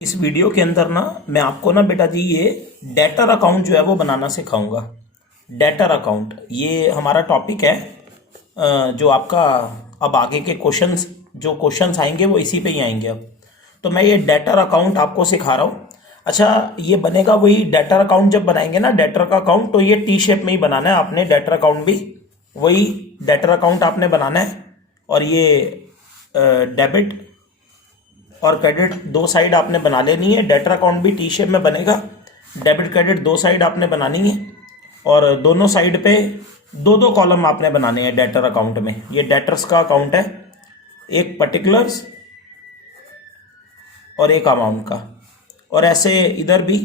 इस वीडियो के अंदर ना मैं आपको ना बेटा जी ये डेटर अकाउंट जो है वो बनाना सिखाऊंगा। डेटर अकाउंट ये हमारा टॉपिक है। जो आपका अब आगे के क्वेश्चंस जो क्वेश्चंस आएंगे वो इसी पे ही आएंगे। अब तो मैं ये डेटर अकाउंट आपको सिखा रहा हूँ। अच्छा, ये बनेगा वही डेटर अकाउंट। जब बनाएंगे ना डेटर का अकाउंट तो ये टी शेप में ही बनाना है आपने। डेटर अकाउंट भी वही डेटर अकाउंट आपने बनाना है। और ये डेबिट और क्रेडिट दो साइड आपने बना लेनी है। डेटर अकाउंट भी टी शेप में बनेगा। डेबिट क्रेडिट दो साइड आपने बनानी है और दोनों साइड पे दो दो कॉलम आपने बनाने हैं डेटर अकाउंट में। ये डेटर्स का अकाउंट है, एक पर्टिकुलर्स और एक अमाउंट का। और ऐसे इधर भी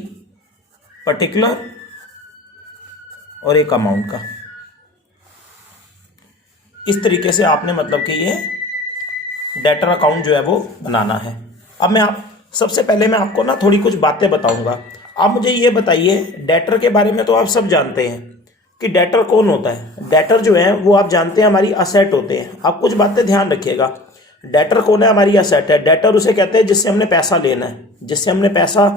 पर्टिकुलर और एक अमाउंट का। इस तरीके से आपने मतलब कि ये डेटर अकाउंट जो है वो बनाना है। अब मैं आप सबसे पहले मैं आपको ना थोड़ी कुछ बातें बताऊंगा। आप मुझे ये बताइए, डेटर के बारे में तो आप सब जानते हैं कि डेटर कौन होता है। डेटर जो है वो आप जानते हैं हमारी असेट होते हैं। आप कुछ बातें ध्यान रखिएगा। डेटर कौन है? हमारी असेट है। डेटर उसे कहते हैं जिससे हमने पैसा लेना है, जिससे हमने पैसा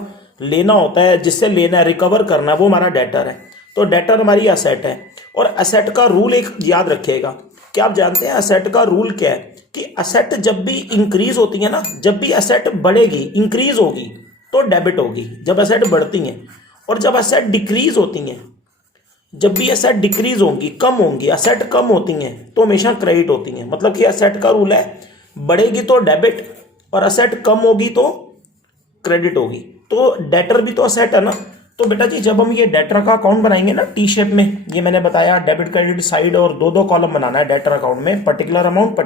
लेना होता है, जिससे लेना है, रिकवर करना है, वो हमारा डेटर है। तो डेटर हमारी असेट है। और असेट का रूल एक याद रखिएगा। क्या आप जानते हैं असेट का रूल क्या है? कि असेट जब भी इंक्रीज होती है ना, जब भी असेट बढ़ेगी, इंक्रीज होगी तो डेबिट होगी जब असेट बढ़ती हैं। और जब असेट डिक्रीज होती हैं, जब भी असेट डिक्रीज होंगी, कम होंगी, असेट कम होती हैं तो हमेशा क्रेडिट होती हैं। मतलब कि असेट का रूल है, बढ़ेगी तो डेबिट और असेट कम होगी तो क्रेडिट होगी। तो डेटर भी तो असेट है ना। तो बेटा जी जब हम ये डेटर का अकाउंट बनाएंगे ना टी शेप में, ये मैंने बताया डेबिट क्रेडिट साइड और दो दो कॉलम बनाना है डेटर अकाउंट में, पर्टिकुलर अमाउंट।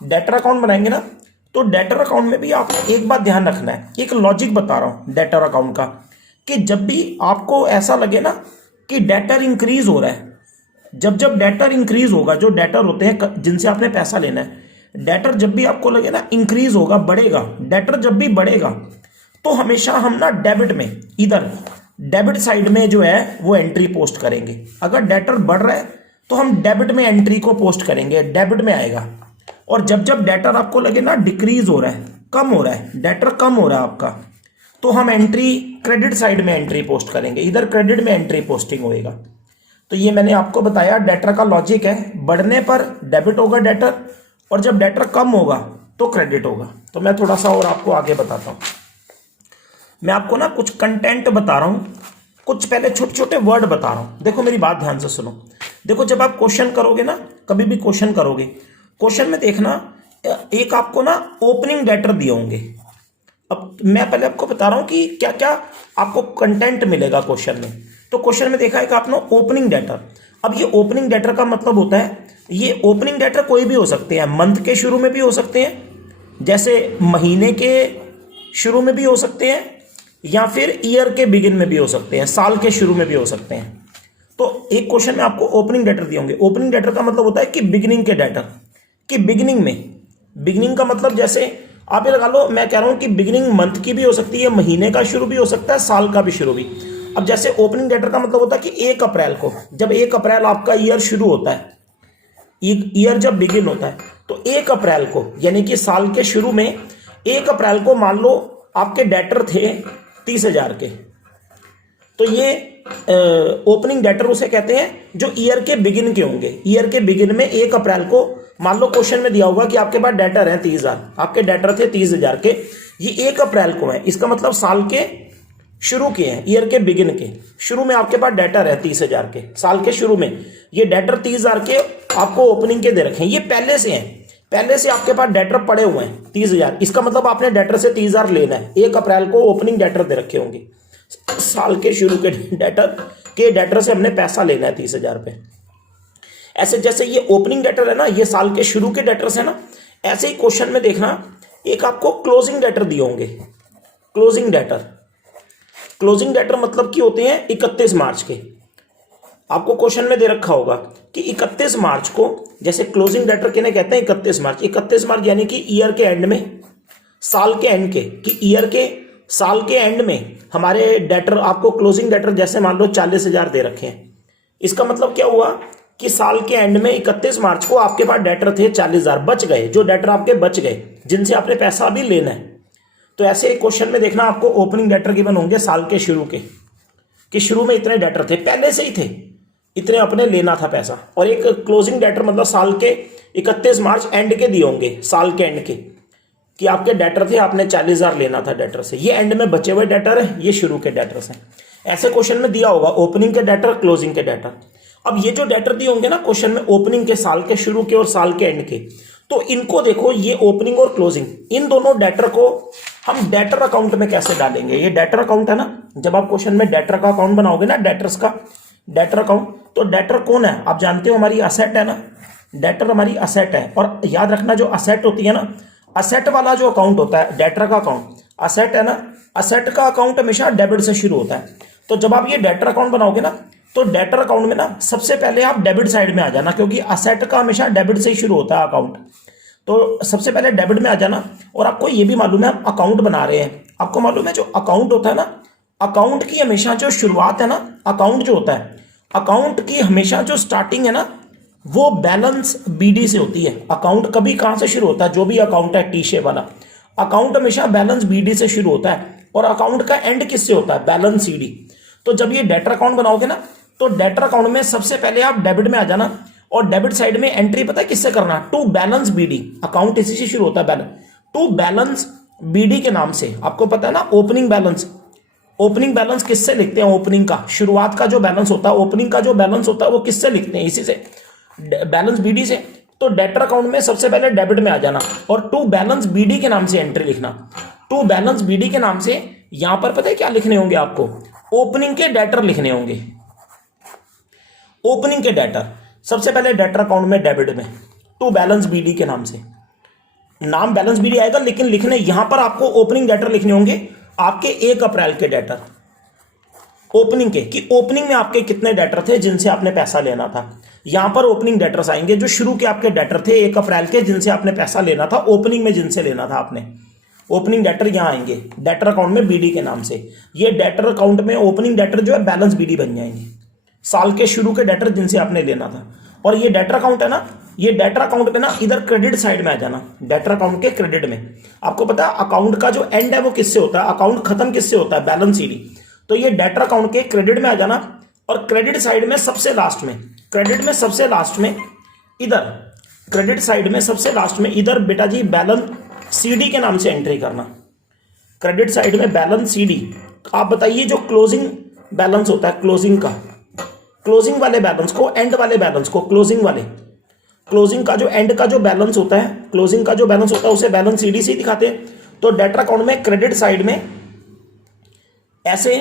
डेटर अकाउंट बनाएंगे ना तो डेटर अकाउंट में भी आपको एक बात ध्यान रखना है। एक लॉजिक बता रहा हूं डेटर अकाउंट का, कि जब भी आपको ऐसा लगे ना कि डेटर इंक्रीज हो रहा है, जब जब डेटर इंक्रीज होगा, जो डेटर होते हैं जिनसे आपने पैसा लेना है, डेटर जब भी आपको लगे ना इंक्रीज होगा, बढ़ेगा, डेटर जब भी बढ़ेगा तो हमेशा हम ना डेबिट में, इधर डेबिट साइड में जो है वो एंट्री पोस्ट करेंगे। अगर डेटर बढ़ रहा है तो हम डेबिट में एंट्री को पोस्ट करेंगे, डेबिट में आएगा। और जब जब डेटर आपको लगे ना डिक्रीज हो रहा है, कम हो रहा है, डेटर कम हो रहा है आपका, तो हम एंट्री क्रेडिट साइड में एंट्री पोस्ट करेंगे, इधर क्रेडिट में एंट्री पोस्टिंग होएगा। तो ये मैंने आपको बताया डेटर का लॉजिक है। बढ़ने पर डेबिट होगा डेटर, और जब डेटर कम होगा तो क्रेडिट होगा। तो मैं थोड़ा सा और आपको आगे बताता हूं। मैं आपको ना कुछ कंटेंट बता रहा हूं, कुछ पहले छोटे छोटे वर्ड बता रहा हूं। देखो मेरी बात ध्यान से सुनो। देखो जब आप क्वेश्चन करोगे ना, कभी भी क्वेश्चन करोगे, क्वेश्चन में देखना एक आपको ना ओपनिंग डेटर दिए होंगे। अब मैं पहले आपको बता रहा हूं कि क्या क्या आपको कंटेंट मिलेगा क्वेश्चन में। तो क्वेश्चन में देखा है कि आपने ओपनिंग डेटर। अब ये ओपनिंग डेटर का मतलब होता है, ये ओपनिंग डेटर कोई भी हो सकते हैं, मंथ के शुरू में भी हो सकते हैं, जैसे महीने के शुरू में भी हो सकते हैं, या फिर ईयर के बिगिन में भी हो सकते हैं, साल के शुरू में भी हो सकते हैं। तो एक क्वेश्चन में आपको ओपनिंग डेटर दिए होंगे। ओपनिंग डेटर का मतलब होता है कि बिगिनिंग के डेटर, कि बिगिनिंग में, बिगिनिंग का मतलब जैसे आप ये लगा लो, मैं कह रहा हूं कि बिगिनिंग मंथ की भी हो सकती है, महीने का शुरू भी हो सकता है, साल का भी शुरू भी। अब जैसे ओपनिंग डेटर का मतलब होता है कि 1 अप्रैल को, जब 1 अप्रैल आपका ईयर शुरू होता है, ईयर जब बिगिन होता है, तो 1 अप्रैल को यानी कि साल के शुरू में 1 अप्रैल को मान लो आपके डेटर थे 30,000 के, तो ये ओपनिंग डेटर उसे कहते हैं जो ईयर के बिगिन के होंगे। ईयर के बिगिन में 1 अप्रैल को मान लो क्वेश्चन में दिया होगा कि आपके पास डेटर हैं 30,000, आपके डेटर थे 30,000 के, ये 1 अप्रैल को है। इसका मतलब साल के शुरू के हैं, ईयर के बिगिन के शुरू में आपके पास डेटर है 30,000 के, साल के शुरू में ये डेटर 30,000 के आपको ओपनिंग के दे रखे हैं। ये पहले से हैं, पहले से आपके पास डेटर पड़े हुए हैं 30,000। इसका मतलब आपने डेटर से 30,000 लेना है। 1 अप्रैल को ओपनिंग डेटर दे रखे होंगे, साल के शुरू के डेटर से हमने पैसा लेना है 30,000 पे। ऐसे जैसे ये ओपनिंग डेटर है ना, ये साल के शुरू के डेटर है ना, ऐसे ही क्वेश्चन में देखना एक आपको क्लोजिंग डेटर दिए होंगे। क्लोजिंग डेटर, क्लोजिंग डेटर मतलब की होते हैं 31 मार्च के। आपको क्वेश्चन में दे रखा होगा कि 31 मार्च को, जैसे क्लोजिंग डेटर किन्हें कहते हैं, 31 मार्च। 31 मार्च यानी कि ईयर के एंड में, साल के एंड के, कि ईयर के साल के एंड में हमारे डेटर, आपको क्लोजिंग डेटर जैसे मान लो 40,000 दे रखे हैं। इसका मतलब क्या हुआ कि साल के एंड में 31 मार्च को आपके पास डेटर थे 40,000, बच गए, जो डेटर आपके बच गए, जिनसे आपने पैसा भी लेना है। तो ऐसे क्वेश्चन में देखना आपको ओपनिंग डेटर गिवन होंगे साल के शुरू के, कि शुरू में इतने डेटर थे, पहले से ही थे, इतने अपने लेना था पैसा, और एक क्लोजिंग डेटर मतलब साल के 31 मार्च एंड के दिए होंगे, साल के एंड के, कि आपके डेटर थे, आपने 40,000 लेना था डेटर से, ये एंड में बचे हुए डेटर है, ये शुरू के डेटर्स हैं। ऐसे क्वेश्चन में दिया होगा ओपनिंग के डेटर, क्लोजिंग के डेटर। अब ये जो डेटर दिए होंगे ना क्वेश्चन में, ओपनिंग के, साल के शुरू के और साल के एंड के, तो इनको देखो, ये ओपनिंग और क्लोजिंग, इन दोनों डेटर को हम डेटर अकाउंट में कैसे डालेंगे। ये डेटर अकाउंट है ना, जब आप क्वेश्चन में डेटर का अकाउंट बनाओगे ना, डेटर्स का डेटर अकाउंट, तो डेटर कौन है आप जानते हो, हमारी असेट है ना, डेटर हमारी असेट है। और याद रखना जो असेट होती है ना, असेट वाला जो अकाउंट होता है डेटर का अकाउंट, असेट है ना, असेट का अकाउंट हमेशा डेबिट से शुरू होता है। तो जब आप ये डेटर अकाउंट बनाओगे ना, तो डेटर अकाउंट में ना सबसे पहले आप डेबिट साइड में आ जाना, क्योंकि असेट का हमेशा डेबिट से ही शुरू होता है अकाउंट। तो सबसे पहले डेबिट में आ जाना। और आपको ये भी मालूम है, हम अकाउंट बना रहे हैं, आपको मालूम है जो अकाउंट होता है ना, अकाउंट की हमेशा जो शुरुआत है ना, अकाउंट जो होता है, अकाउंट की हमेशा जो स्टार्टिंग है ना, वो बैलेंस बीडी से होती है। अकाउंट कभी कहां से शुरू होता है, जो भी अकाउंट है टी शेप वाला अकाउंट हमेशा बैलेंस बीडी से शुरू होता है, और अकाउंट का एंड किससे होता है, बैलेंस सीडी। तो जब ये डेटर अकाउंट बनाओगे ना, तो डेटर अकाउंट में सबसे पहले आप डेबिट में आ जाना, और डेबिट साइड में एंट्री पता है किससे करना, टू बैलेंस बीडी, अकाउंट इसी से शुरू होता है, बैलेंस टू बैलेंस बीडी के नाम से। आपको पता है ना ओपनिंग बैलेंस, ओपनिंग बैलेंस किससे लिखते हैं, ओपनिंग का शुरुआत का जो बैलेंस होता है, ओपनिंग का जो बैलेंस होता है वो किससे लिखते हैं, इसी से, बैलेंस बीडी से। तो डेटर अकाउंट में सबसे पहले डेबिट में आ जाना, और टू बैलेंस बीडी के नाम से एंट्री लिखना। टू बैलेंस बीडी के नाम से यहां पर पता है क्या लिखने होंगे आपको, ओपनिंग के डेटर लिखने होंगे, ओपनिंग के डेटर। सबसे पहले डेटर अकाउंट में डेबिट में टू बैलेंस बीडी के नाम से, नाम बैलेंस बीडी आएगा, लेकिन लिखने यहां पर आपको ओपनिंग डेटर लिखने होंगे, आपके 1 अप्रैल के डेटर, ओपनिंग के, कि ओपनिंग में आपके कितने डेटर थे जिनसे आपने पैसा लेना था। यहां पर ओपनिंग डेटर्स आएंगे, जो शुरू के आपके डेटर थे 1 अप्रैल के, जिनसे आपने पैसा लेना था, ओपनिंग में जिनसे लेना था आपने, ओपनिंग डेटर यहां आएंगे डेटर अकाउंट में बीडी के नाम से। ये डेटर अकाउंट में ओपनिंग डेटर जो है बैलेंस बीडी बन जाएंगे, साल के शुरू के डेटर जिनसे आपने लेना था। और ये डेटर अकाउंट है ना, ये डेटर अकाउंट पे ना इधर क्रेडिट साइड में आ जाना, डेटर अकाउंट के क्रेडिट में। आपको पता है अकाउंट का जो एंड है वो किससे होता है, अकाउंट खत्म किससे होता है, बैलेंस सीडी। तो ये डेटर अकाउंट के क्रेडिट में आ जाना, और क्रेडिट साइड में सबसे लास्ट में, क्रेडिट में सबसे लास्ट में इधर, क्रेडिट साइड में सबसे लास्ट में इधर बेटा जी बैलेंस सीडी के नाम से एंट्री करना। क्रेडिट साइड में बैलेंस सीडी। आप बताइए जो क्लोजिंग बैलेंस होता है, क्लोजिंग का, क्लोजिंग वाले बैलेंस को, एंड वाले बैलेंस को, क्लोजिंग वाले, क्लोजिंग का जो एंड का जो बैलेंस होता है, क्लोजिंग का जो बैलेंस होता है उसे बैलेंस सीडी से दिखाते हैं। तो डेटर अकाउंट में क्रेडिट साइड में ऐसे,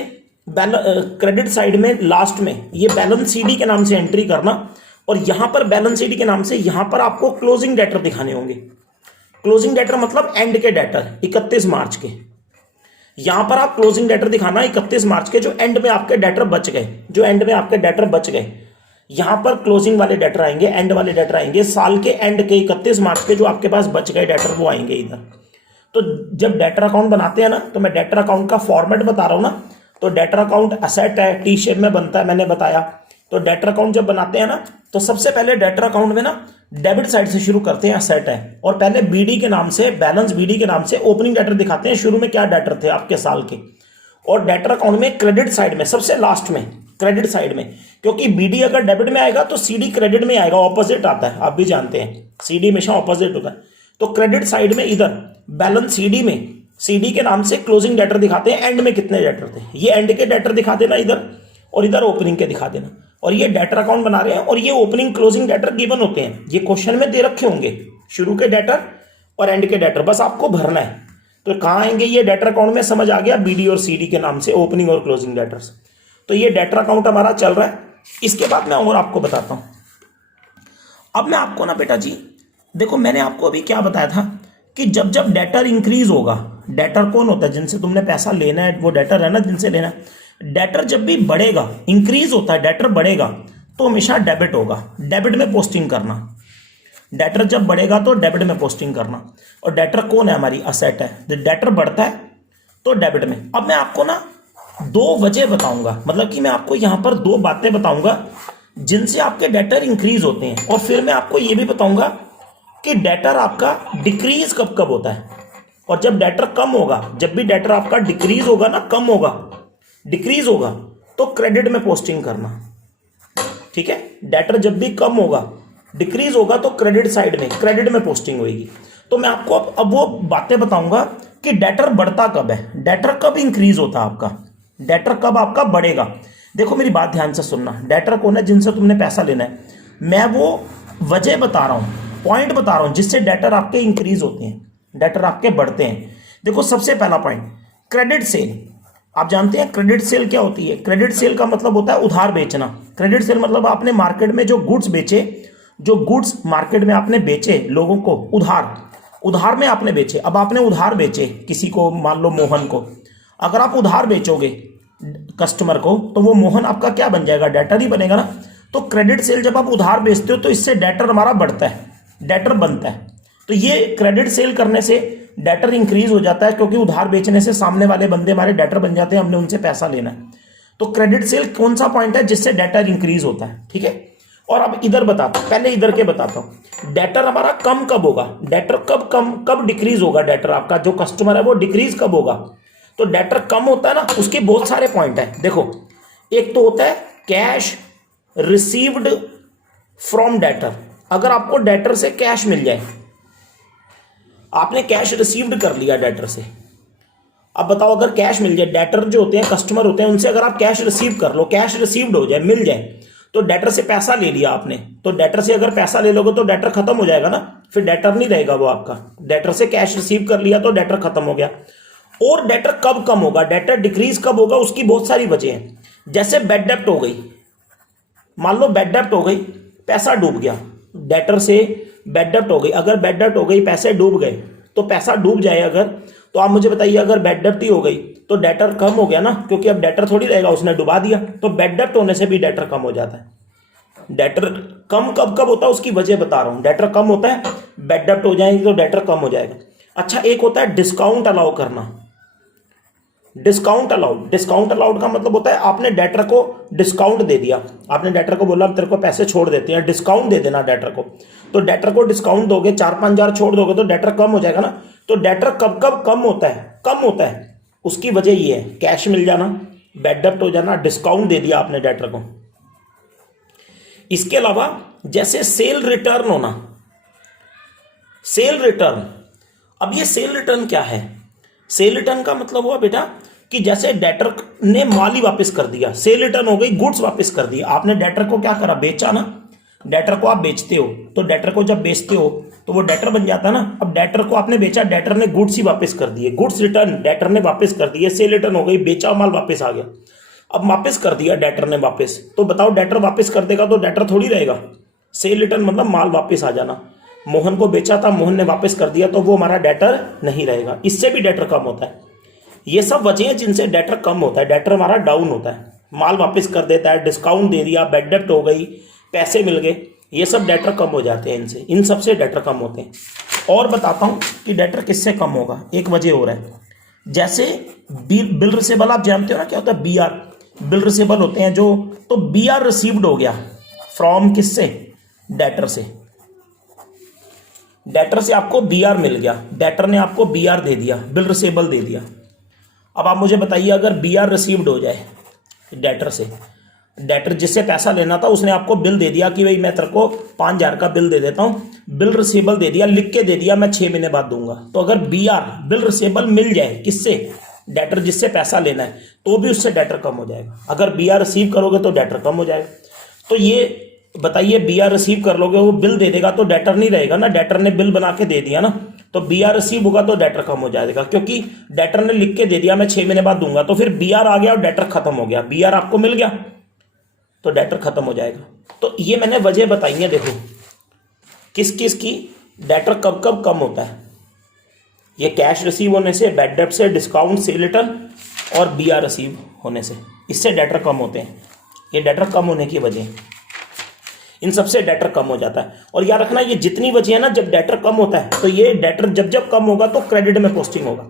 क्रेडिट साइड में लास्ट में ये बैलेंस सीडी के नाम से एंट्री करना, और यहां पर बैलेंस सीडी के नाम से यहां पर आपको क्लोजिंग डेटर दिखाने होंगे। क्लोजिंग डेटर मतलब एंड के डेटर 31 मार्च के, यहां पर आप क्लोजिंग डेटर दिखाना 31 मार्च के, जो एंड में आपके डेटर बच गए, जो एंड में आपके डेटर बच गए, यहां पर क्लोजिंग वाले डेटर आएंगे, एंड वाले डेटर आएंगे, साल के एंड के 31 मार्च के जो आपके पास बच गए डेटर वो आएंगे इधर। तो जब डेटर अकाउंट बनाते हैं ना, तो मैं डेटर अकाउंट का फॉर्मेट बता रहा हूं ना, तो डेटर अकाउंट असेट है, टी शेप में बनता है, मैंने बताया। तो डेटर अकाउंट जब बनाते हैं ना, तो सबसे पहले डेटर अकाउंट में ना डेबिट साइड से शुरू करते हैं, असेट है, और पहले बीडी के नाम से, बैलेंस बीडी के नाम से ओपनिंग डेटर दिखाते हैं, शुरू में क्या डेटर थे आपके साल के। और डेटर अकाउंट में क्रेडिट साइड में सबसे लास्ट में, क्रेडिट साइड में, क्योंकि बीडी अगर डेबिट में आएगा तो सीडी क्रेडिट में आएगा, ऑपोजिट आता है, आप भी जानते हैं सीडी हमेशा ऑपोजिट होता है। तो क्रेडिट साइड में इधर बैलेंस सीडी में, सीडी के नाम से क्लोजिंग डेटर दिखाते हैं, एंड में कितने डेटर थे, ये एंड के डेटर दिखा देना इधर, और इधर ओपनिंग के दिखा देना। और ये डेटर अकाउंट बना रहे हैं, और ये ओपनिंग क्लोजिंग डेटर गिवन होते हैं, ये क्वेश्चन में दे रखे होंगे, शुरू के डेटर और एंड के डेटर, बस आपको भरना है। तो कहाँ आएंगे ये डेटर अकाउंट में, समझ आ गया, बीडी और सीडी के नाम से ओपनिंग और क्लोजिंग डेटर्स। तो ये डेटर अकाउंट हमारा चल रहा है। इसके बाद मैं और आपको बताता हूं। अब मैं आपको ना बेटा जी देखो, मैंने आपको अभी क्या बताया था कि जब जब डेटर इंक्रीज होगा, डेटर कौन होता है, जिनसे तुमने पैसा लेना है, वो डेटर है ना जिनसे लेना है। डेटर जब भी बढ़ेगा, इंक्रीज होता है, डेटर बढ़ेगा तो हमेशा डेबिट होगा, डेबिट में पोस्टिंग करना। डेटर जब बढ़ेगा तो डेबिट में पोस्टिंग करना। और डेटर कौन है, हमारी असेट है। डेटर बढ़ता है तो डेबिट में। अब मैं आपको ना 2 वजह बताऊंगा, मतलब कि मैं आपको यहां पर 2 बातें बताऊंगा जिनसे आपके डेटर इंक्रीज होते हैं, और फिर मैं आपको यह भी बताऊंगा कि डेटर आपका डिक्रीज कब कब होता है। और जब डेटर कम होगा, जब भी डेटर आपका डिक्रीज होगा ना, कम होगा, डिक्रीज होगा, तो क्रेडिट में पोस्टिंग करना। ठीक है, डेटर जब भी कम होगा, डिक्रीज होगा, तो क्रेडिट साइड में, क्रेडिट में पोस्टिंग होगी। तो मैं आपको अब वो बातें बताऊंगा कि डेटर बढ़ता कब है, डेटर कब इंक्रीज होता है आपका, डेटर कब आपका बढ़ेगा। देखो मेरी बात ध्यान से सुनना, डेटर कौन है? जिनसे तुमने पैसा लेना है। मैं वो वजह बता रहा हूं, पॉइंट बता रहा हूं जिससे डेटर आपके इंक्रीज होते हैं, डेटर आपके बढ़ते हैं। देखो सबसे पहला पॉइंट, क्रेडिट सेल। आप जानते हैं क्रेडिट सेल क्या होती है? क्रेडिट सेल का मतलब होता है उधार बेचना। क्रेडिट सेल मतलब आपने मार्केट में जो गुड्स बेचे, जो गुड्स मार्केट में आपने बेचे लोगों को, उधार में आपने बेचे। अब आपने उधार बेचे किसी को, मान लो मोहन को, अगर आप उधार बेचोगे कस्टमर को, तो वो मोहन आपका क्या बन जाएगा? डेटर ही बनेगा ना। तो क्रेडिट सेल जब आप उधार बेचते हो तो इससे डेटर हमारा बढ़ता है, डेटर बनता है। तो ये क्रेडिट सेल करने से डेटर इंक्रीज हो जाता है, क्योंकि उधार बेचने से सामने वाले बंदे हमारे डेटर बन जाते हैं, हमने उनसे पैसा लेना है। तो क्रेडिट सेल कौन सा पॉइंट है जिससे डेटर इंक्रीज होता है? ठीक है। और अब इधर बताता हूं, पहले इधर के बताता हूं, डेटर हमारा कम कब होगा, डेटर कब डिक्रीज होगा, डेटर आपका जो कस्टमर है वो डिक्रीज कब होगा? तो डेटर कम होता है ना, उसके बहुत सारे पॉइंट है। देखो, एक तो होता है कैश रिसीव्ड फ्रॉम डेटर। अगर आपको डेटर से कैश मिल जाए, आपने कैश रिसीव्ड कर लिया डेटर से, अब बताओ अगर कैश मिल जाए, डेटर जो होते हैं कस्टमर होते हैं, उनसे अगर आप कैश रिसीव कर लो, कैश रिसीव्ड हो जाए, मिल जाए, तो डेटर से पैसा ले लिया आपने, तो डेटर से अगर पैसा ले लोगे तो डेटर खत्म हो जाएगा ना, फिर डेटर नहीं रहेगा वो आपका। डेटर से कैश रिसीव कर लिया तो डेटर खत्म हो गया। और डेटर कब कम होगा, डेटर डिक्रीज कब होगा, उसकी बहुत सारी वजह हैं। जैसे बैड डेब्ट हो गई, मान लो बैड डेब्ट हो गई, पैसा डूब गया, डेटर से बैड डेब्ट हो गई। अगर बैड डेब्ट हो गई, पैसे डूब गए, तो पैसा डूब जाए अगर, तो आप मुझे बताइए, अगर बैड डेब्ट ही हो गई तो डेटर कम हो गया ना, क्योंकि अब डेटर थोड़ी रहेगा, उसने डुबा दिया। तो बैड डेब्ट होने से भी डेटर कम हो जाता है। डेटर कम कब होता है उसकी वजह बता रहा हूं। डेटर कम होता है, बैड डेब्ट हो जाएगी तो डेटर कम हो जाएगा। अच्छा, एक होता है डिस्काउंट अलाउ करना। डिस्काउंट अलाउड का मतलब होता है आपने डेटर को डिस्काउंट दे दिया, आपने डेटर को बोला तेरे को पैसे छोड़ देते हैं, डिस्काउंट दे देना डेटर को। तो डेटर को डिस्काउंट दोगे, 4-5 हजार छोड़ दोगे तो डेटर कम हो जाएगा ना। तो डेटर कब कम होता है, उसकी वजह ये है, कैश मिल जाना, बैड डेब्ट हो जाना, डिस्काउंट दे दिया आपने डेटर को। इसके अलावा जैसे सेल रिटर्न होना, सेल रिटर्न। अब ये सेल रिटर्न क्या है? सेल रिटर्न का मतलब हुआ बेटा कि जैसे डेटर ने माल ही वापस कर दिया, सेल रिटर्न हो गई, गुड्स वापस कर दिया। आपने डेटर को क्या करा? बेचा ना। डेटर को आप बेचते हो, तो डेटर को जब बेचते हो तो वो डेटर बन जाता है ना। अब डेटर को आपने बेचा, डेटर ने गुड्स ही वापस कर दिए, गुड्स रिटर्न डेटर ने वापस कर दिए, सेल रिटर्न हो गई, बेचा माल वापस आ गया। अब वापस कर दिया डेटर ने वापस, तो बताओ डेटर वापस कर देगा तो डेटर थोड़ी रहेगा। सेल रिटर्न मतलब माल वापस आ जाना। मोहन को बेचा था, मोहन ने वापस कर दिया, तो वो हमारा डेटर नहीं रहेगा, इससे भी डेटर कम होता है। ये सब वजह हैं जिनसे डेटर कम होता है, डेटर हमारा डाउन होता है। माल वापस कर देता है, डिस्काउंट दे दिया, बैड डेब्ट हो गई, पैसे मिल गए, ये सब डेटर कम हो जाते हैं इनसे, इन सब से डेटर कम होते हैं। और बताता हूं कि डेटर किससे कम होगा। एक वजह हो रहा है, जैसे बिल रिसेबल, आप जानते हो ना क्या होता है? BR बिल रिसेबल होते हैं जो, तो BR रिसीव्ड हो गया फ्रॉम किससे? डेटर से। डेटर से आपको BR मिल गया, डेटर ने आपको BR दे दिया, बिल रिसेबल दे दिया। अब आप मुझे बताइए, अगर BR रिसीव्ड हो जाए डेटर से, डेटर जिससे पैसा लेना था उसने आपको बिल दे दिया कि भाई मैं तेरे को 5,000 का बिल दे देता हूं, बिल रिसेबल दे दिया, लिख के दे दिया, मैं 6 महीने बाद दूंगा। तो अगर BR बिल रिसेबल मिल जाए किससे? डेटर जिससे पैसा लेना है, तो भी उससे डेटर कम हो जाएगा। अगर BR रिसीव करोगे तो डेटर कम हो जाएगा। तो ये बताइए, BR रिसीव कर लोगे, वो बिल दे देगा तो डेटर नहीं रहेगा ना, डेटर ने बिल बना के दे दिया ना। तो BR रिसीव होगा तो डेटर कम हो जाएगा, क्योंकि डेटर ने लिख के दे दिया मैं 6 महीने बाद दूंगा, तो फिर BR आ गया और डेटर खत्म हो गया। BR आपको मिल गया तो डेटर खत्म हो जाएगा। तो ये मैंने वजह बताई है, देखो किस किस की डेटर कब कम होता है। ये कैश रिसीव होने से, बैड डेब्ट से, डिस्काउंट, सेल रिटर्न और BR रिसीव होने से, इससे डेटर कम होते हैं। ये डेटर कम होने की वजह, इन सबसे डेटर कम हो जाता है। और याद रखना, ये जितनी वजह है ना, जब डेटर कम होता है तो ये डेटर जब कम होगा तो क्रेडिट में पोस्टिंग होगा।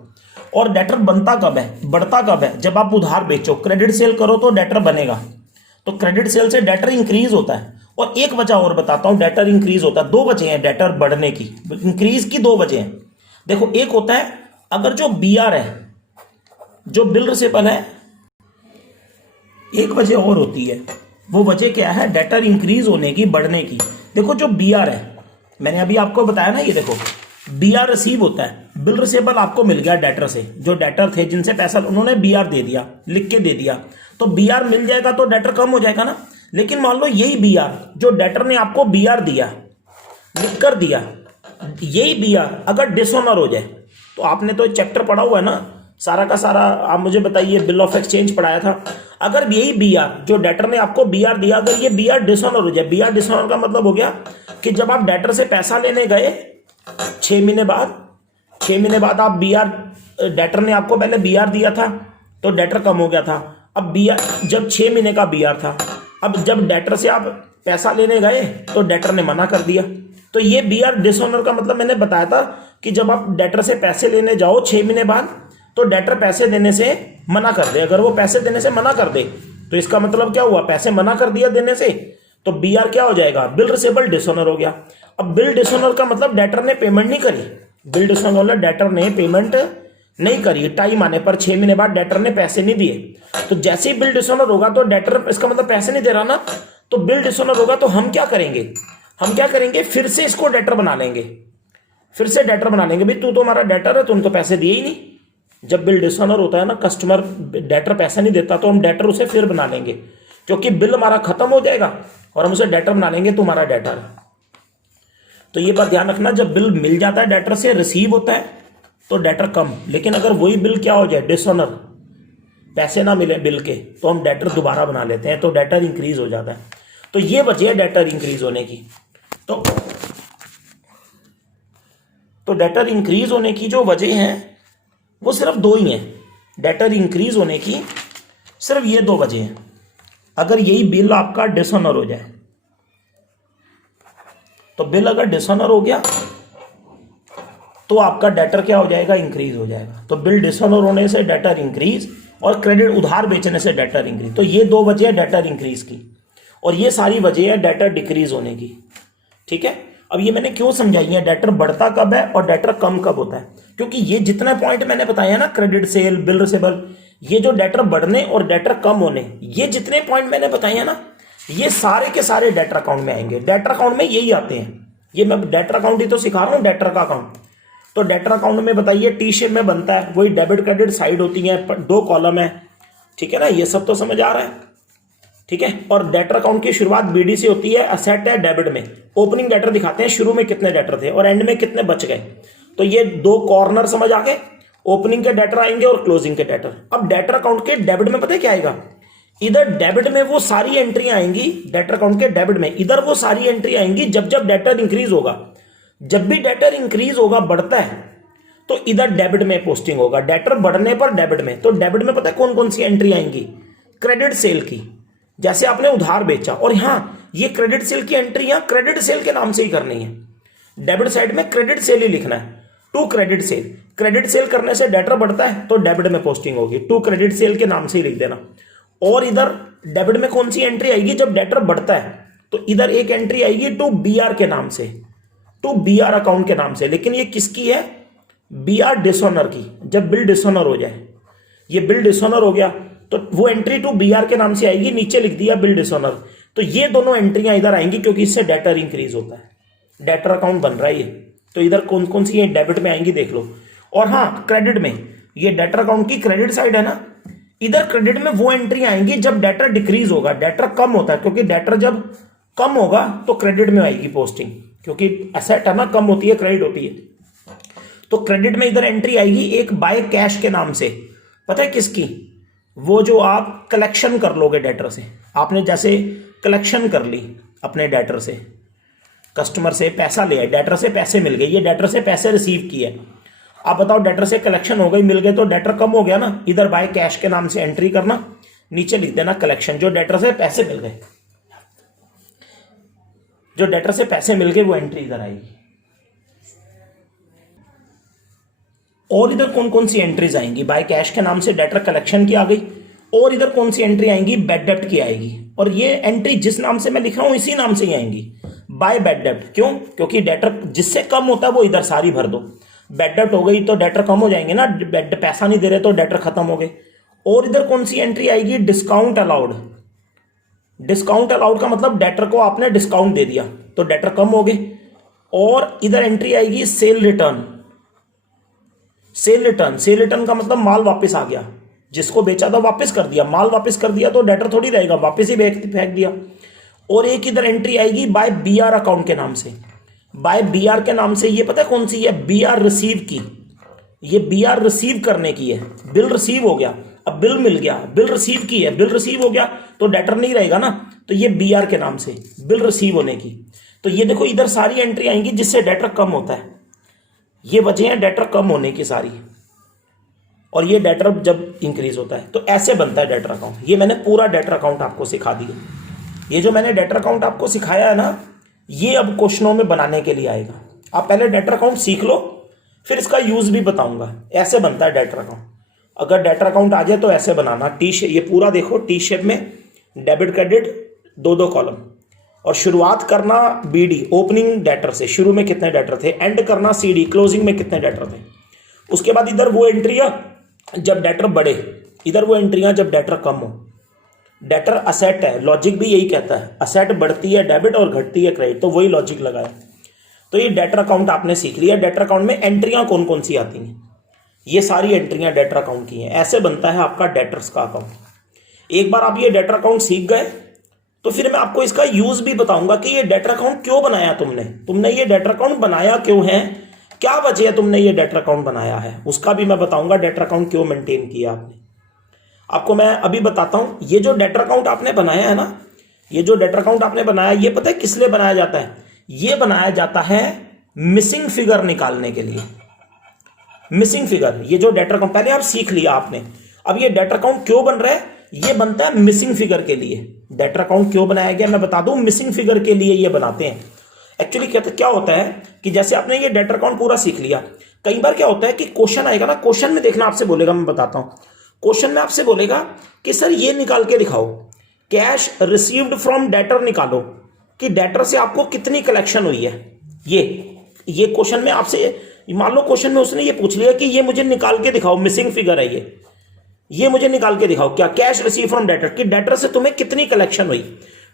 और डेटर बनता कब है, बढ़ता कब है? जब आप उधार बेचो, क्रेडिट सेल करो तो डेटर बनेगा। तो क्रेडिट सेल से डेटर इंक्रीज होता है। और एक वजह और बताता हूं डेटर इंक्रीज होता है, 2 वजह हैं डेटर बढ़ने की, इंक्रीज की 2 वजह हैं। देखो, एक होता है अगर जो BR है, जो बिल रिसेबल है, एक वजह और होती है। वो वजह क्या है? डेटर इंक्रीज होने की, बढ़ने की। देखो जो BR है, मैंने अभी आपको बताया ना, ये देखो BR रिसीव होता है, बिल रिसेबल आपको मिल गया डेटर से। जो डेटर थे जिनसे पैसा, उन्होंने BR दे दिया, लिख के दे दिया, तो BR मिल जाएगा तो डेटर कम हो जाएगा ना। लेकिन मान लो यही BR, जो डेटर ने आपको BR दिया, लिख कर दिया, यही BR अगर डिसऑनर हो जाए, तो आपने तो चैप्टर पढ़ा हुआ है ना सारा का सारा, आप मुझे बताइए, बिल ऑफ एक्सचेंज पढ़ाया था। अगर यही BR, जो डेटर ने आपको BR दिया, अगर ये BR डिसऑनर हो जाए, BR डिसऑनर का मतलब हो गया कि जब आप डेटर से पैसा लेने गए 6 महीने बाद, 6 महीने बाद आप BR, डेटर ने आपको पहले BR दिया था तो डेटर कम हो गया था। अब BR, जब 6 महीने का BR था, अब जब डेटर से आप पैसा लेने गए तो डेटर ने मना कर दिया, तो ये BR डिसऑनर का मतलब मैंने बताया था कि जब आप डेटर से पैसे लेने जाओ 6 महीने बाद, तो डेटर पैसे देने से मना कर दे। अगर वो पैसे देने से मना कर दे तो इसका मतलब क्या हुआ? पैसे मना कर दिया देने से, तो BR क्या हो जाएगा? बिल रिसेबल डिसऑनर हो गया। अब बिल डिसऑनर का मतलब डेटर ने पेमेंट नहीं करी, बिल डिसऑनर मतलब डेटर ने पेमेंट नहीं करी, टाइम आने पर 6 महीने बाद डेटर ने पैसे नहीं दिए। तो जैसे ही बिल डिसऑनर होगा तो डेटर, इसका मतलब पैसे नहीं दे रहा ना, तो बिल डिसऑनर होगा तो हम क्या करेंगे? हम क्या करेंगे? फिर से इसको डेटर बना लेंगे, फिर से डेटर बना लेंगे। भाई तू तो हमारा डेटर है, तुम तो पैसे दिए ही नहीं। जब बिल डिसऑनर होता है ना, कस्टमर, डेटर पैसा नहीं देता, तो हम डेटर उसे फिर बना लेंगे, क्योंकि बिल हमारा खत्म हो जाएगा और हम उसे डेटर बना लेंगे, तुम्हारा डेटर है। तो ये बात ध्यान रखना, जब बिल मिल जाता है डेटर से, रिसीव होता है, तो डेटर कम। लेकिन अगर वही बिल क्या हो जाए? डिसऑनर, पैसे ना मिले बिल के, तो हम डेटर दोबारा बना लेते हैं, तो डेटर इंक्रीज हो जाता है। तो ये वजह है डेटर इंक्रीज होने की। तो डेटर इंक्रीज होने की जो वजह है वो सिर्फ दो ही हैं। डेटर इंक्रीज होने की सिर्फ ये दो वजह हैं। अगर यही बिल आपका डिसऑनर हो जाए, तो बिल अगर डिसऑनर हो गया तो आपका डेटर क्या हो जाएगा? इंक्रीज हो जाएगा। तो बिल डिसऑनर होने से डेटर इंक्रीज, और क्रेडिट उधार बेचने से डेटर इंक्रीज। तो ये दो वजह है डेटर इंक्रीज की, और ये सारी वजह है डेटर डिक्रीज होने की। ठीक है, अब ये मैंने क्यों समझाई है, डेटर बढ़ता कब है और डेटर कम कब होता है? क्योंकि ये जितने पॉइंट मैंने बताया ना, क्रेडिट सेल, बिल रिसेबल, ये जो डेटर बढ़ने और डेटर कम होने, ये जितने पॉइंट मैंने बताए हैं ना, ये सारे के सारे डेटर अकाउंट में आएंगे। डेटर अकाउंट में यही आते हैं। ये मैं डेटर अकाउंट ही तो सिखा रहा हूं, डेटर का अकाउंट। तो डेटर अकाउंट में बताइए टी शेप में बनता है, वही डेबिट क्रेडिट साइड होती है, 2 कॉलम है। ठीक है ना, ये सब तो समझ आ रहा है। ठीक है, और डेटर अकाउंट की शुरुआत BD से होती है, असेट है डेबिट में। ओपनिंग डेटर दिखाते हैं, शुरू में कितने डेटर थे और एंड में कितने बच गए। तो ये 2 कॉर्नर समझ आ गए, ओपनिंग के डेटर आएंगे और क्लोजिंग के डेटर। अब डेटर अकाउंट के डेबिट में पता है क्या आएगा? इधर डेबिट में वो सारी एंट्री आएंगी, डेटर अकाउंट के डेबिट में इधर वो सारी एंट्री आएंगी जब जब डेटर इंक्रीज होगा। जब भी डेटर इंक्रीज होगा, बढ़ता है, तो इधर डेबिट में पोस्टिंग होगा। डेटर बढ़ने पर डेबिट में, तो डेबिट में पता है कौन कौन सी एंट्री आएंगी? क्रेडिट सेल की, जैसे आपने उधार बेचा। और यहां ये क्रेडिट सेल की एंट्री यहां क्रेडिट सेल के नाम से ही करनी है। डेबिट साइड में क्रेडिट सेल ही लिखना है, to credit sale. Credit sale करने से डेटर बढ़ता है तो डेबिट में पोस्टिंग होगी, टू क्रेडिट सेल के नाम से ही लिख देना। और इधर डेबिट में कौन सी एंट्री आएगी? जब डेटर बढ़ता है तो इधर एक एंट्री आएगी टू BR के नाम से, टू BR अकाउंट के नाम से। लेकिन ये किसकी है? BR डिसऑनर की। जब बिल डिसऑनर हो जाए, ये बिल डिसऑनर हो गया, तो वो एंट्री टू BR के नाम से आएगी, नीचे लिख दिया बिल डिसऑनर। तो ये दोनों एंट्रियां इधर आएंगी, क्योंकि इससे डेटर इंक्रीज होता है। डेटर अकाउंट बन रहा है ये, तो इधर कौन कौन सी डेबिट में आएंगी देख लो। और हाँ, क्रेडिट में, ये डेटर अकाउंट की क्रेडिट साइड है ना, इधर क्रेडिट में वो एंट्री आएंगी जब डेटर डिक्रीज होगा, डेटर कम होता है। क्योंकि डेटर जब कम होगा तो क्रेडिट में आएगी पोस्टिंग, क्योंकि एसेट है ना, कम होती है, क्रेडिट होती है। तो क्रेडिट में इधर एंट्री आएगी एक बाय कैश के नाम से। पता है किसकी? वो जो आप कलेक्शन कर लोगे डेटर से। आपने जैसे कलेक्शन कर ली अपने डेटर से, कस्टमर से पैसा लिया, डेटर से पैसे मिल गए, ये डेटर से पैसे रिसीव किए। आप बताओ, डेटर से कलेक्शन हो गई, मिल गए, तो डेटर कम हो गया ना। इधर बाय कैश के नाम से एंट्री करना, नीचे लिख देना कलेक्शन। जो डेटर से पैसे मिल गए, जो डेटर से पैसे मिल गए, वो एंट्री इधर आएगी। और इधर कौन कौन सी एंट्रीज आएंगी? बाय कैश के नाम से डेटर कलेक्शन की आ गई। और इधर कौन सी एंट्री आएंगी? बैड डेब्ट की आएगी। और ये एंट्री जिस नाम से मैं लिख रहा हूं, इसी नाम से ही आएंगी, बाय बैड डेब्ट। क्यों? क्योंकि डेटर जिससे कम होता है वो इधर सारी भर दो। बैड डेट हो गई तो डेटर कम हो जाएंगे ना, पैसा नहीं दे रहे तो डेटर खत्म हो गए। और इधर कौन सी एंट्री आएगी, डिस्काउंट अलाउड। डिस्काउंट अलाउड का मतलब डेटर को आपने डिस्काउंट दे दिया तो डेटर कम हो गए। और इधर एंट्री आएगी cell return. Cell return, cell return का मतलब माल वापस आ गया, जिसको बेचा था वापस कर दिया, माल वापस कर दिया तो डेटर थोड़ी रहेगा, वापस ही फेंक दिया। और एक इधर एंट्री आएगी बाय बीआर अकाउंट के नाम से। बाय बीआर के नाम से ये पता है कौन सी है, बीआर रिसीव की। ये बीआर रिसीव करने की है, बिल रिसीव हो गया, अब बिल मिल गया, बिल रिसीव की है, बिल रिसीव हो गया तो डेटर नहीं रहेगा ना, तो ये बीआर के नाम से बिल रिसीव होने की। तो ये देखो इधर सारी एंट्री आएंगी जिससे डेटर कम होता है, ये वजह है डेटर कम होने की सारी। और ये डेटर जब इंक्रीज होता है तो ऐसे बनता है डेटर अकाउंट। ये मैंने पूरा डेटर अकाउंट आपको सिखा दिया। ये जो मैंने डेटर अकाउंट आपको सिखाया है ना, ये अब क्वेश्चनों में बनाने के लिए आएगा। आप पहले डेटर अकाउंट सीख लो, फिर इसका यूज भी बताऊंगा। ऐसे बनता है डेटर अकाउंट। अगर डेटर अकाउंट आ जाए तो ऐसे बनाना, टी शेप, ये पूरा देखो टी शेप में, डेबिट क्रेडिट 2-2 कॉलम, और शुरुआत करना बीडी ओपनिंग डेटर से, शुरू में कितने डेटर थे, एंड करना सीडी क्लोजिंग में कितने डेटर थे। उसके बाद इधर वो एंट्रियां जब डेटर बढ़े, इधर वो एंट्रियां जब डेटर कम हो। डेटर असेट है, लॉजिक भी यही कहता है, असेट बढ़ती है डेबिट और घटती है क्रेडिट, तो वही लॉजिक लगाए। तो ये डेटर अकाउंट आपने सीख लिया। डेटर अकाउंट में एंट्रियां कौन कौन सी आती हैं, ये सारी एंट्रियां डेटर अकाउंट की हैं। ऐसे बनता है आपका डेटर्स का अकाउंट। एक बार आप ये डेटर अकाउंट सीख गए तो फिर मैं आपको इसका यूज भी बताऊंगा कि ये डेटर अकाउंट क्यों बनाया तुमने ये डेटर अकाउंट बनाया क्यों है, क्या वजह है तुमने ये डेटर अकाउंट बनाया है, उसका भी मैं बताऊंगा। डेटर अकाउंट क्यों मेंटेन किया आपने, आपको मैं अभी बताता हूं। ये जो डेटर अकाउंट आपने बनाया है ना, ये जो डेटर अकाउंट आपने बनाया, ये पता है किस लिए बनाया जाता है, ये बनाया जाता है मिसिंग फिगर निकालने के लिए। मिसिंग फिगर, ये जो डेटर अकाउंट पहले आप सीख लिया आपने, अब ये डेटर अकाउंट क्यों बन रहा है, ये बनता है मिसिंग फिगर के लिए। डेटर अकाउंट क्यों बनाया गया मैं बता दूं, मिसिंग फिगर के लिए ये बनाते हैं। एक्चुअली क्या होता है कि जैसे आपने ये डेटर अकाउंट पूरा सीख लिया, कई बार क्या होता है कि क्वेश्चन आएगा ना, क्वेश्चन में देखना आपसे बोलेगा, मैं बताता हूं, क्वेश्चन में आपसे बोलेगा कि सर ये निकाल के दिखाओ, कैश रिसीव्ड फ्रॉम डेटर निकालो कि डेटर से आपको कितनी कलेक्शन हुई है। ये क्वेश्चन में आपसे, मान लो क्वेश्चन में उसने ये पूछ लिया कि ये मुझे निकाल के दिखाओ, मिसिंग फिगर है ये मुझे निकाल के दिखाओ, क्या कैश रिसीव फ्रॉम डेटर, कि डेटर से तुम्हें कितनी कलेक्शन हुई,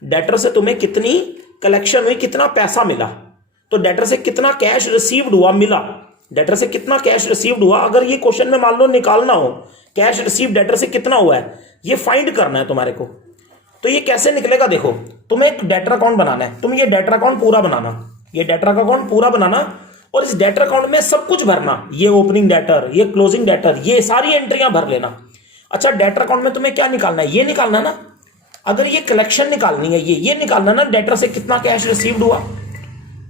डेटर से तुम्हें कितनी कलेक्शन हुई, कितना पैसा मिला, तो डेटर से कितना कैश रिसीव्ड हुआ, मिला, डेटर से कितना कैश रिसीव्ड हुआ। अगर ये क्वेश्चन में मान लो निकालना हो कैश रिसीव डेटर से कितना हुआ है, ये फाइंड करना है तुम्हारे को, तो ये कैसे निकलेगा, देखो तुम्हें एक डेटर अकाउंट बनाना है, तुम ये डेटर अकाउंट पूरा बनाना, ये डेटर अकाउंट पूरा बनाना, और इस डेटर अकाउंट में सब कुछ भरना, ये ओपनिंग डेटर, ये क्लोजिंग डेटर, ये सारी एंट्रियां भर लेना। अच्छा, डेटर अकाउंट में तुम्हें क्या निकालना है, ये निकालना ना, अगर ये कलेक्शन निकालनी है, ये निकालना ना, डेटर से कितना कैश रिसीव्ड हुआ,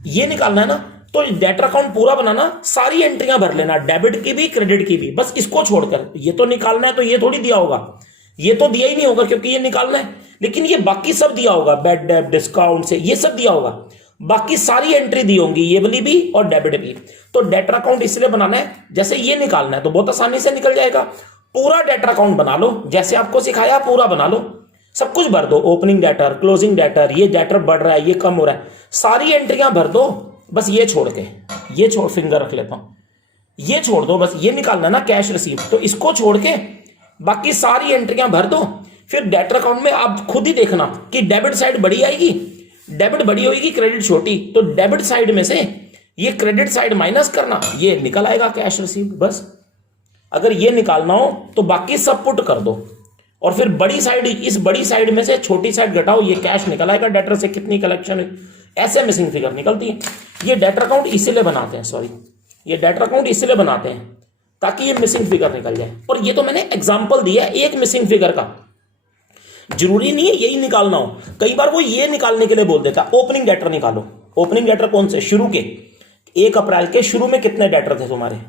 ये निकालना है ना, तो डेटर अकाउंट पूरा बनाना, सारी एंट्रियां भर लेना, डेबिट की भी क्रेडिट की भी, बस इसको छोड़कर। ये तो निकालना है तो ये थोड़ी दिया होगा, ये तो दिया ही नहीं होगा क्योंकि ये निकालना है, लेकिन ये बाकी सब दिया होगा, बैड डेट डिस्काउंट से ये सब दिया होगा, बाकी सारी एंट्री दी होंगी, ये वाली भी और डेबिट भी। तो डेटर अकाउंट इसलिए बनाना है, जैसे ये निकालना है तो बहुत आसानी से निकल जाएगा। पूरा डेटर अकाउंट बना लो, जैसे आपको सिखाया पूरा बना लो, सब कुछ भर दो, ओपनिंग डेटर, क्लोजिंग डेटर, ये डेटर बढ़ रहा है, ये कम हो रहा है, सारी एंट्रियां भर दो, बस ये छोड़ के, ये छोड़, फिंगर रख लेता हूं, ये छोड़ दो, बस ये निकालना ना कैश रिसीव, तो इसको छोड़ के बाकी सारी एंट्रियां भर दो। फिर डेटर अकाउंट में आप खुद ही देखना कि डेबिट साइड बड़ी आएगी, डेबिट बड़ी होगी, क्रेडिट छोटी, तो डेबिट साइड में से ये क्रेडिट साइड माइनस करना, ये निकल आएगा कैश रिसीव। बस अगर ये निकालना हो तो बाकी सब पुट कर दो, और फिर बड़ी साइड, इस बड़ी साइड में से छोटी साइड घटाओ, ये कैश निकल आएगा, डेटर से कितनी कलेक्शन है, ऐसे मिसिंग फिगर निकलती है। ये डेटर अकाउंट इसीलिए बनाते हैं, सॉरी, ये डेटर अकाउंट इसीलिए बनाते हैं ताकि ये मिसिंग फिगर निकल जाए। और ये तो मैंने एग्जांपल दिया है एक मिसिंग फिगर का, जरूरी नहीं है यही निकालना हो, कई बार वो ये निकालने के लिए बोल देता, ओपनिंग डेटर निकालो। ओपनिंग डेटर कौन से, शुरू के 1 अप्रैल के शुरू में कितने डेटर थे तुम्हारे,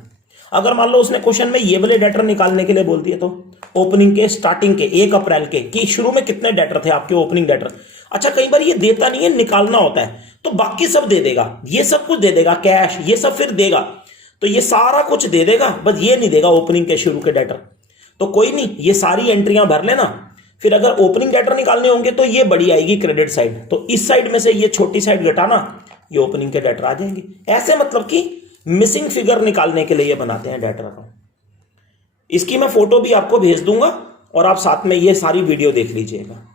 अगर मान लो उसने क्वेश्चन में ये वाले डेटर निकालने के लिए बोल दिए, तो ओपनिंग के स्टार्टिंग के 1 अप्रैल के कि शुरू में कितने डेटर थे आपके ओपनिंग डेटर। अच्छा, कई बार ये देता नहीं है, निकालना होता है, तो बाकी सब दे देगा, ये सब कुछ दे देगा, कैश ये सब फिर देगा, तो ये सारा कुछ दे देगा, बस ये नहीं देगा ओपनिंग के शुरू के डेटर। तो कोई नहीं, ये सारी एंट्रियां भर लेना, फिर अगर ओपनिंग डेटर निकालने होंगे तो ये बड़ी आएगी क्रेडिट साइड, तो इस साइड में से ये छोटी साइड घटाना, ये ओपनिंग के डेटर आ जाएंगे। ऐसे मतलब कि मिसिंग फिगर निकालने के लिए ये बनाते हैं डेटर अकाउंट। इसकी मैं फोटो भी आपको भेज दूंगा और आप साथ में ये सारी वीडियो देख लीजिएगा।